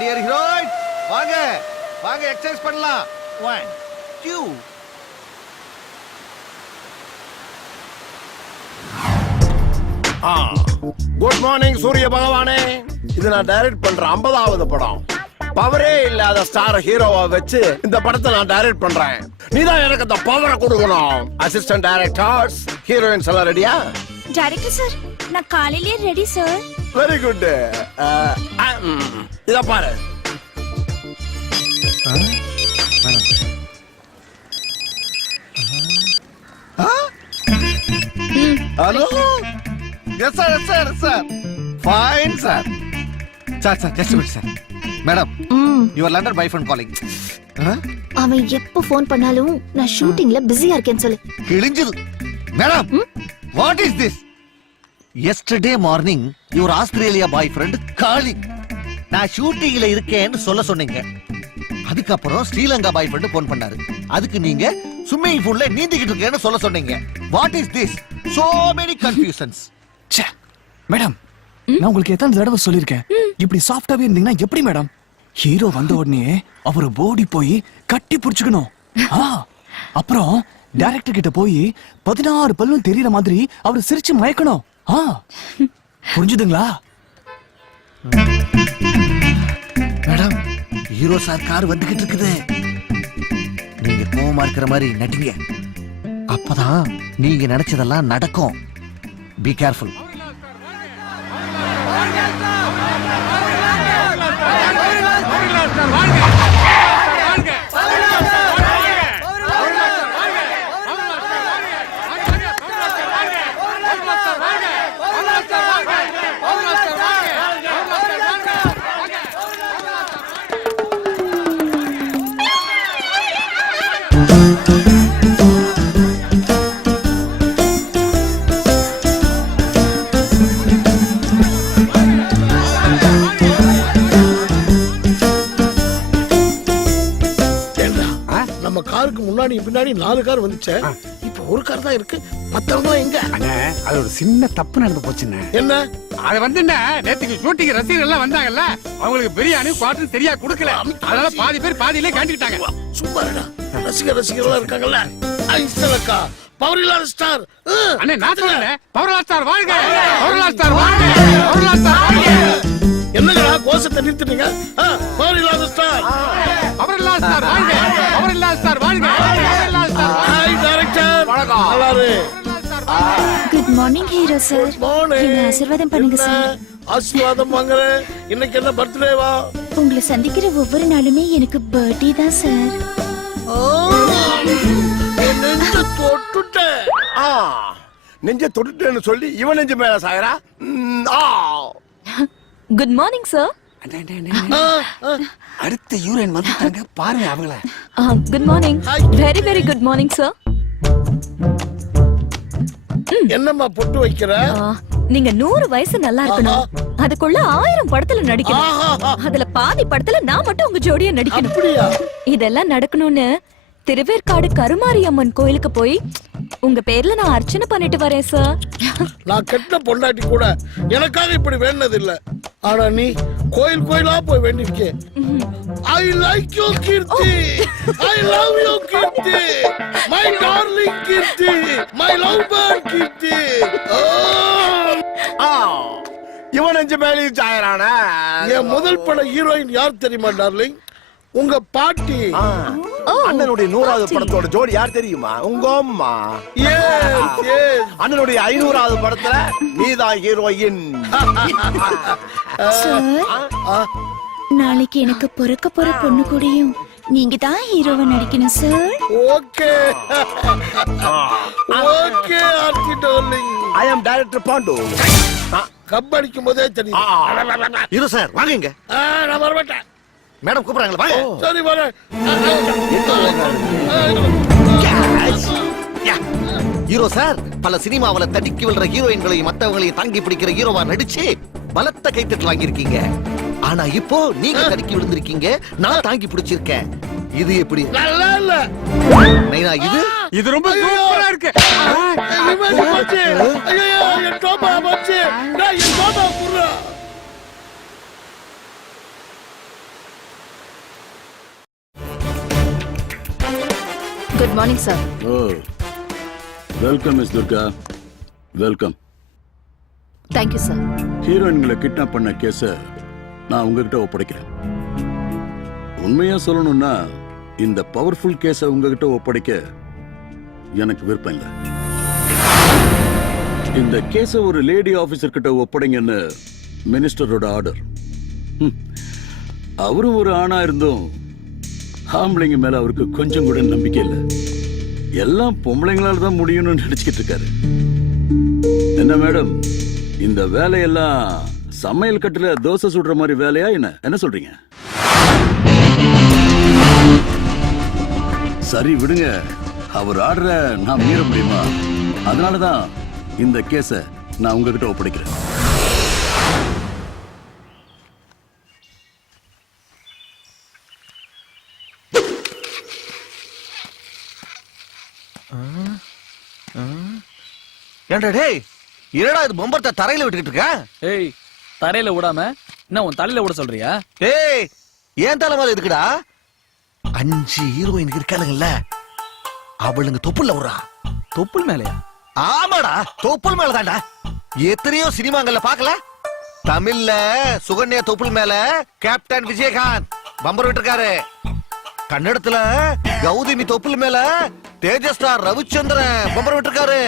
Dear heroine வாங்க வாங்க exercise பண்ணலாம் 1 2 குட் மார்னிங் சூரிய பகவானே. இது நான் டைரக்ட் பண்ற 50வது படம். பவரே இல்லாத ஸ்டார் ஹீரோவா வச்சு இந்த படத்தை நான் டைரக்ட் பண்றேன். நீதான் எனக்கு அந்த பவரை கொடுக்கணும். அசிஸ்டன்ட் டைரக்டர்ஸ், ஹீரோயின்ஸ் எல்லாம் ரெடியா? டைரக்டர் சார், நான் காலையிலேயே ரெடி சார். Very good. இத பாரு. Hello yes sir yes sir yes sir fine sir sir sir just minute sir madam your London boyfriend calling. அவன் எப்போ ஃபோன் பண்ணாலும் நான் ஷூட்டிங்ல பிஸியா இருக்கேன்னு சொல்லு. கிழிஞ்சது madam. What is this? Yesterday morning your Australia boyfriend calling. நான் ஷூட்டிங்ல இருக்கேன்னு சொல்ல சொன்னீங்க. அதுக்கப்புறம் ஸ்ரீலங்கா பாய் ஃப்ரெண்ட் போன் பண்ணாரு. அதுக்கு நீங்க ஸ்விம்மிங் பூல்ல நீந்திக்கிட்டு இருக்கேன்னு சொல்ல சொன்னீங்க. What is this? So many confusions. ச்சே மேடம், நான் உங்களுக்கு எத்தனை தடவை சொல்லிருக்கேன், இப்படி சாஃப்டாவே இருந்தீங்கன்னா எப்படி மேடம்? ஹீரோ வந்த உடனே அவரு போடி போய் கட்டி புடிச்சுக்கணும். அப்புறம் டைரக்டர் கிட்ட போய் 16 பல்லும் தெரியற மாதிரி அவரு சிரிச்சு மயக்கணும். புரிஞ்சுதுங்களா மேடம்? ஹீரோ சார் கார் வந்துகிட்டு இருக்குது. நீங்க கோவமா இருக்கிற மாதிரி நடிங்க. அப்பதான் நீங்க நினைச்சதெல்லாம் நடக்கும். Be careful. நம்ம காருக்கு முன்னாடி பின்னாடி 4 கார் வந்துச்சு. இப்ப ஒரு கார் தான் இருக்கு. மத்தவங்க எங்க? அண்ணே, அது ஒரு சின்ன தப்பு நடந்து போச்சுண்ணே. என்ன? அது வந்துண்ணே, நேத்துக்கு ஷூட்டிங் ரசிகர்கள் எல்லாம் வந்தாங்கல்ல, அவங்களுக்கு பிரியாணி குவார்டர் சரியா கொடுக்கல. அதனால பாதி பேர் பாதியிலே காண்டிட்டாங்க. சும்மா இருடா. ரசிகர்கள் இருக்காங்கல்ல. ஐசலக்கா பவர்லார் ஸ்டார். அண்ணே, நான் சொல்றேன், பவர்லார் ஸ்டார் வாழ்க, பவர்லார் ஸ்டார் வாழ்க, பவர்லார் ஸ்டார் வாழ்க. என்னடா கோஷத்தை நிறுத்துறீங்க? பவர்லார் ஸ்டார், பவர்லார் ஸ்டார் வாழ்க, பவர்லார் ஸ்டார் வாழ்க, பவர்லார் ஸ்டார் வாழ்க. Hi director. வணக்கம். நல்லாரு. Good morning hero sir. என்ன ஆசீர்வாதம் பண்ணுங்க சார். ஆசீர்வாதம் வாங்குறேன். இன்னைக்கு என்ன பர்த்டேவா? உங்களை சந்திக்கிற ஒவ்வொரு நாளுமே எனக்கு பர்த்டே தான் சார். நெஞ்ச தொட்டுட்டேன். நெஞ்ச தொட்டுட்டேன்னு சொல்லி இவன் நெஞ்ச மேல சாயரா. Good morning sir. அடுத்த யூரன் வந்துட்டாங்க பாருங்க அவங்கள. Good morning. Very very good morning sir. என்னம்மா பொட்டு வைக்கிற? நீங்க 100 வயசு நல்லா இருக்கணும். அதுக்குள்ள 1000 படத்துல நடிக்கணும். அதுல பாதி படத்துல நான் மட்டும் உங்க ஜோடியா நடிக்கணும். அப்படியா? இதெல்லாம் நடக்கணும்னு திருவேற்காடு கருமாரியம்மன் கோயிலுக்கு போய் உங்க பேர்ல நான் அர்ச்சனை பண்ணிட்டு வரேன் சார். நான் கெட்ட பொண்டாட்டி கூட எனக்காக இப்படி வேண்டது இல்ல. ஆனா நீ கோயில் கோயிலா போய் வேண்டிருக்கே. I like you Keerthi. I love you Keerthi. My darling Keerthi. My love bird கீர்த்தி. இவன் நெஞ்ச மேலே சாயறானே. என் முதல் பட ஹீரோயின் யார் தெரியுமா டார்லிங்? உங்க பாட்டி. அண்ணனுடைய 100வது படத்தோட ஜோடி யார் தெரியுமா? உங்க அம்மா. அண்ணனுடைய 500வது படத்துல நீதான் ஹீரோயின். நாளைக்கு எனக்கு பிறக்க போற பொண்ணு கூடயும் நீங்க தான் ஹீரோவா நடிக்கணும் sir. Okay okay Aarthi darling. I am director Pandu. கப் அடிக்கும் போதே தெரியும். இரு சார் வாங்க. நான் வர மாட்டேன். மேடம் கூப்பிடுறாங்களா? வாங்க. சரி வரேன். ஹீரோ சார் பல சினிமாவில தடிக்கி விழுற ஹீரோயின்களையும் மத்தவங்களையும் தாங்கி பிடிக்கிற ஹீரோவா நடிச்சு பலத்த கைத்தட்டல் வாங்கியிருக்கீங்க. ஆனா இப்போ நீங்க தடிக்கி விழுந்திருக்கீங்க, நான் தாங்கி பிடிச்சிருக்கேன். இது எப்படி? நல்லா இல்ல நைனா. இது ரொம்ப சூப்பரா இருக்கு. ஐயோ என் டோபா போச்சு. நான் என் டோபா புறா. Good morning sir. Oh welcome miss Durga, welcome. Thank you sir. ஹீரோயின்களை கிட்னாப் பண்ண கேஸ நான் உங்ககிட்ட ஒப்படைக்கிறேன். உண்மையா சொல்லணும்னா இந்த பவர்ஃபுல் கேஸ உங்ககிட்ட ஒப்படைக்க எனக்கு விருப்பம் இல்லை. இந்த கேஸ ஒரு லேடி ஆபீசர் கிட்ட ஒப்படைங்கன்னு மினிஸ்டரோட ஆர்டர். அவரும் ஒரு ஆணா இருந்தும் ஆம்பளைங்க மேல அவருக்கு கொஞ்சம் கூட நம்பிக்கை இல்லை. எல்லாம் பொம்பளைங்களால தான் முடியும்னு நினைச்சுக்கிட்டு இருக்காரு. என்ன மேடம், இந்த வேலையெல்லாம் சமையல் கட்டுல தோசை சுடுற மாதிரி வேலையா என்ன சொல்றீங்க? சரி விடுங்க, அவர் ஆர்டரை நான் மீற முடியுமா? அதனாலதான் இந்த கேஸ நான் உங்ககிட்ட ஒப்படைக்கிறேன். ஏன்டா டேய், என்னடா இது பம்பரத்தை தரையில விட்டுக்கிட்டு இருக்க? ஏய், தரையில விடாம என்ன உன் தலையில விட சொல்றியா? டேய், ஏன் தலை மேல இருக்குடா? 5 ஹீரோயின் இருக்கானுங்கல்ல, அவளுங்க தொப்புல விடுறா. தொப்புள் மேலையா? ஆமாடா, தொப்புள் மேல தான்டா. எத்தனையோ சினிமாங்கள்ல பாக்கல? தமிழ்ல சுகன்யா தொப்புள் மேல கேப்டன் விஜயகாந்த் பம்பர் விட்டுருக்காரு. கன்னடத்துல கௌதமி தொப்புள் மேல தேஜஸ்டார் ரவிச்சந்திரன் பம்பர் விட்டுருக்காரு.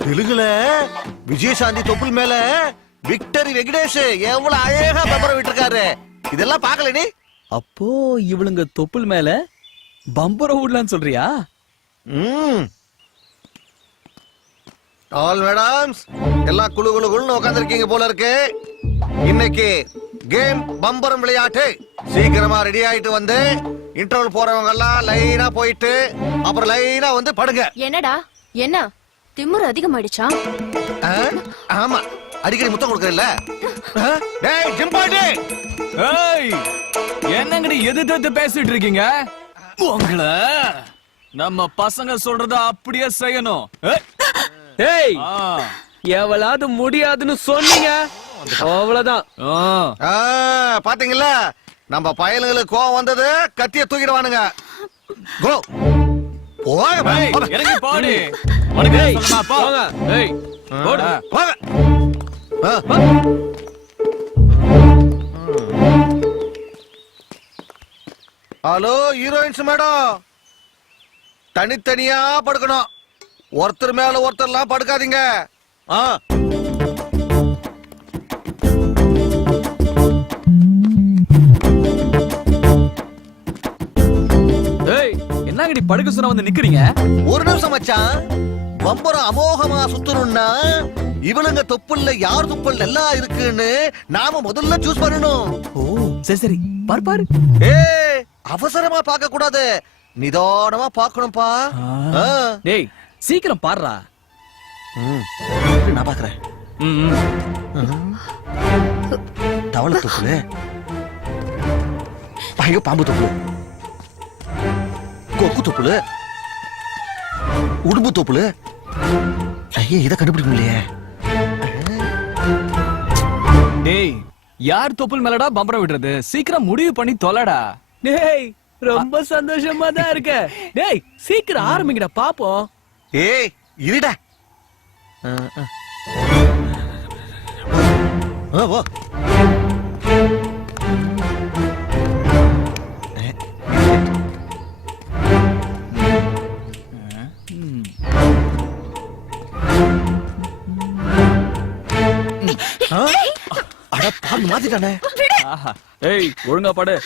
தெலுங்குல விஜயசாந்தி தொப்புள் மேல விக்டரி வெங்கடேஷ் எவ்வளவு அழகா பம்பர் விட்டுருக்காரு. இதெல்லாம் பாக்கல நீ? அப்போ இவளுங்க தொப்புள் மேல பம்பர விடலான்னு சொல்றியா? ஆல் மேடம்ஸ் எல்லாம் குழு குழு குழுன்னு உட்காந்துருக்கீங்க போல இருக்கு. இன்னைக்கு கேம் பம்பரம் விளையாட்டு. சீக்கிரமா ரெடி ஆயிட்டு வந்து இன்டர்வல் போறவங்க எல்லாம் லைனா போயிட்டு அப்புறம் லைனா வந்து படுங்க. என்னடா என்ன திமிரு அதிகமாயிடுச்சா? ஆமா, அடிக்கடி முத்தம் கொடுக்கறல்ல. டேய் ஜிம்பாடி, ஏய், என்னங்கடி எதிர்த்து பேசிட்டு இருக்கீங்க? உங்களை நம்ம பசங்க சொல்றத அப்படியே செய்யணும். ஏய், எவளாவது முடியாதுன்னு சொன்னீங்க அவ்வளவுதான். பாத்தீங்களா, நம்ம பயலுங்களுக்கு கோவம் வந்தது, கத்திய தூக்கிடுவானுங்க. கோ போங்க, இறங்கி போடி. போங்க. ஏய், போடு. போங்க. ஹலோ ஹீரோயின்ஸ் மேடம், தனித்தனியா படுக்கணும். ஒருத்தர் மேல ஒருத்தர்லாம் படுக்காதீங்க. ஏய், என்னங்கடி படுக்க சொன்னா வந்து நிக்கிறீங்க? ஒரு நிமிஷம் மச்சான். பம்பரம் அமோகமா சுத்தணும்னா இவளுங்க தொப்புள்ள யார் தொப்புள் நல்லா இருக்குன்னு நாம முதல்ல சூஸ் பண்ணணும். ஓ, சரி சரி, பாரு பாரு. ஏய், அவசரமா பார்க்க கூடாது, நிதானமா பார்க்கணும்பா. டேய், சீக்கிரம் பாருடா. நான் பாக்குறேன். தவளை தொப்புளு, ஐயோ பாம்பு தொப்புளு, கொக்கு தொப்புளு, உடும்பு தொப்புளு. ஐயே, இதை கண்டுபிடிக்க முடியலையே. டேய், யார் தொப்புள் மேலடா பம்பரம் விடுறது? சீக்கிரம் முடிவு பண்ணி தொலைடா. டேய், ரொம்ப சந்தோஷமா தான் இருக்க. டேய், சீக்கிரம் ஆரம்பிங்கடா பாப்போம். ஏய், இருடா. ஓ அட பாவி மாத்திட்டானே. ஏய், ஒழுங்கா படு.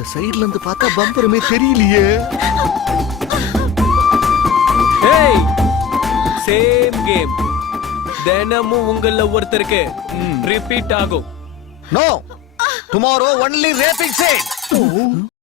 இந்த சைடுல இருந்து பார்த்தா பம்பரமே தெரியலையே. ஏய் சேம் கேம் தினமும் உங்கள ஒருத்தருக்கு ரிப்பீட் ஆகும். No, tomorrow only wrapping chat.